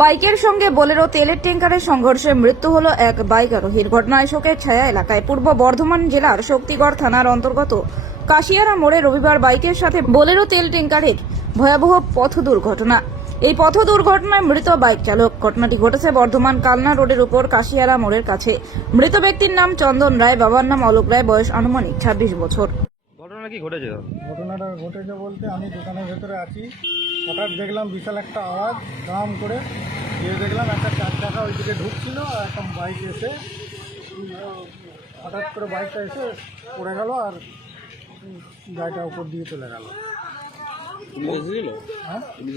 বাইকের সঙ্গে বোলেরো তেলের ট্যাঙ্কারের সংঘর্ষে মৃত্যু হলো এক বাইক আরোহীর। ঘটনায় শোকের ছায়া এলাকায়। পূর্ব বর্ধমান জেলার শক্তিগড় থানার অন্তর্গত কাশিয়ারা মোড়ে রবিবার বাইকের সাথে বোলেরো তেল ট্যাঙ্কারের ভয়াবহ পথ দুর্ঘটনা। এই পথ দুর্ঘটনায় মৃত বাইক চালক। ঘটনাটি ঘটেছে বর্ধমান কালনা রোডের উপর কাশিয়ারা মোড়ের কাছে। মৃত ব্যক্তির নাম চন্দন রায় বাবার নাম অলোক রায় বয়স আনুমানিক ছাব্বিশ বছর। ঘটনা কি ঘটেছে? ঘটনাটা ঘটেছে বলতে আমি দোকানের ভেতরে আছি। হঠাৎ দেখলাম বিশাল একটা আওয়াজ দাম করে। গিয়ে দেখলাম একটা চার চাকা ওইদিকে ঢুকছিল আর একটা বাইক এসে হঠাৎ করে বাইকটা এসে পড়ে গেল আর গাড়িটা উপর দিয়ে চলে গেল। পুলিশ হ্যাঁ? পুলিশ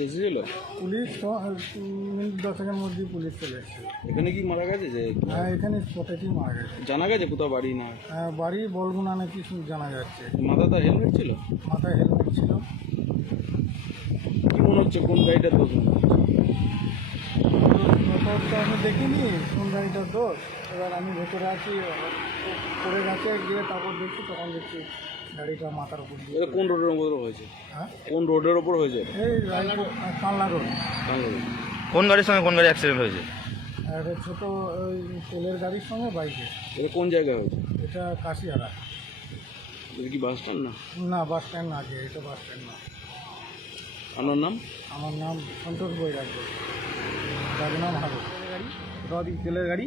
পুলিশ তো উম, মিনিট দশেকের মধ্যেই পুলিশ চলে এসেছে এখানে কি মারা গেছে যে? হ্যাঁ এখানে স্পটেতেই মারা গেছে। জানা গেছে কোথাও বাড়ি না? হ্যাঁ, বাড়ি নাকি জানা যাচ্ছে। হেলমেট ছিল? মাথায় হেলমেট ছিল। হচ্ছে কোন গাড়িটা দোষ? তো আমি দেখিনি কোন গাড়িটার দোষ। এবার আমি ভেতরে আছি পড়ে গেছে গিয়ে তারপর দেখছি তখন দেখছি গাড়িটা মাথার উপর দিয়ে এটা কোন রোডের উপর হয়েছে? হ্যাঁ? কোন রোডের ওপর হয়েছে? এই রায়পুর কানলা রোড। কোন গাড়ির সঙ্গে কোন গাড়ি অ্যাক্সিডেন্ট হয়েছে? আর এটা ছোটো ওই তেলের গাড়ির সঙ্গে বাইকে। এটা কোন জায়গায় হয়েছে? এটা কাশিয়ারা এটা কি বাস স্ট্যান্ড না? না বাস স্ট্যান্ড না যে এটা বাস স্ট্যান্ড না। আপনার নাম? আমার নাম সন্তোষ হারু। গাড়ি তেলের গাড়ি।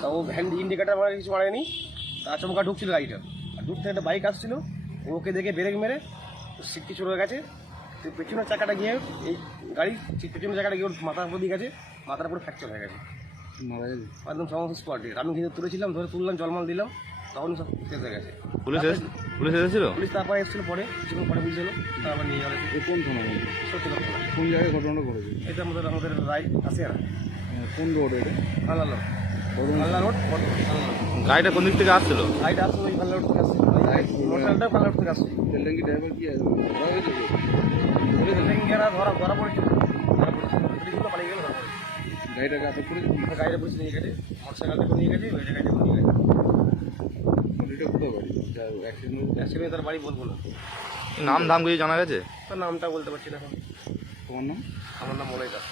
তা ও হ্যান্ড ইন্ডিকেটার মারা কিছু মারেনি। তা আচমকা ঢুকছিল গাড়িটা। আর থেকে একটা বাইক আসছিল। ওকে দেখে ব্রেক মেরে সিটকি চলে গেছে। তো পেছনের চাকাটা গিয়ে এই গাড়ি পেছনের চাকাটা গিয়ে ওর মাথার উপর দিয়ে গেছে। মাথার উপর ফ্র্যাকচার হয়ে গেছে। মারা গেছে। একদম সমস্ত স্পটে আমি ঘিরে তুলেছিলাম ধরে তুললাম জলমাল দিলাম তখন সব শেষ হয়ে গেছে। পুলিশ এসে- পুলিশ এসেছিল? পুলিশ তারপরে এসেছিল পরে কিছুক্ষণ পরে বুঝলো তারপর নিয়ে গেল। এ কোন থানা সত্যি কথা কোন জায়গায় ঘটনাটা ঘটেছে? এটা আমাদের আমাদের রায় আছে আর কোন রোড এটা? আল্লাহ রোড। আল্লাহ গাড়িটা কোন দিক থেকে আসছিল? গাড়িটা আসছে ওই পাল্লা রোড থেকে আসছে মোটরসাইকেলটা রোড থেকে আসছে তেল ড্রাইভার কি আছে? মারা গেছে ধরা ধরা পড়েছিল। ধরা পড়েছিল। পালিয়ে গেল ধরা। পড়েছে গাড়িটাকে আটক করে গাড়িটা পুলিশ নিয়ে গেছে মোটরসাইকেল করে নিয়ে গেছে ওই গাড়িটা করে নিয়ে গেছে এটা কোথাও বাড়ি অ্যাক্সিডেন্ট অ্যাক্সিডেন্ট তার বাড়ি বলব না। নাম ধাম কিছু জানা গেছে? তার নামটা বলতে পারছি না এখন। তোমার নাম? আমার নাম মলাই দাস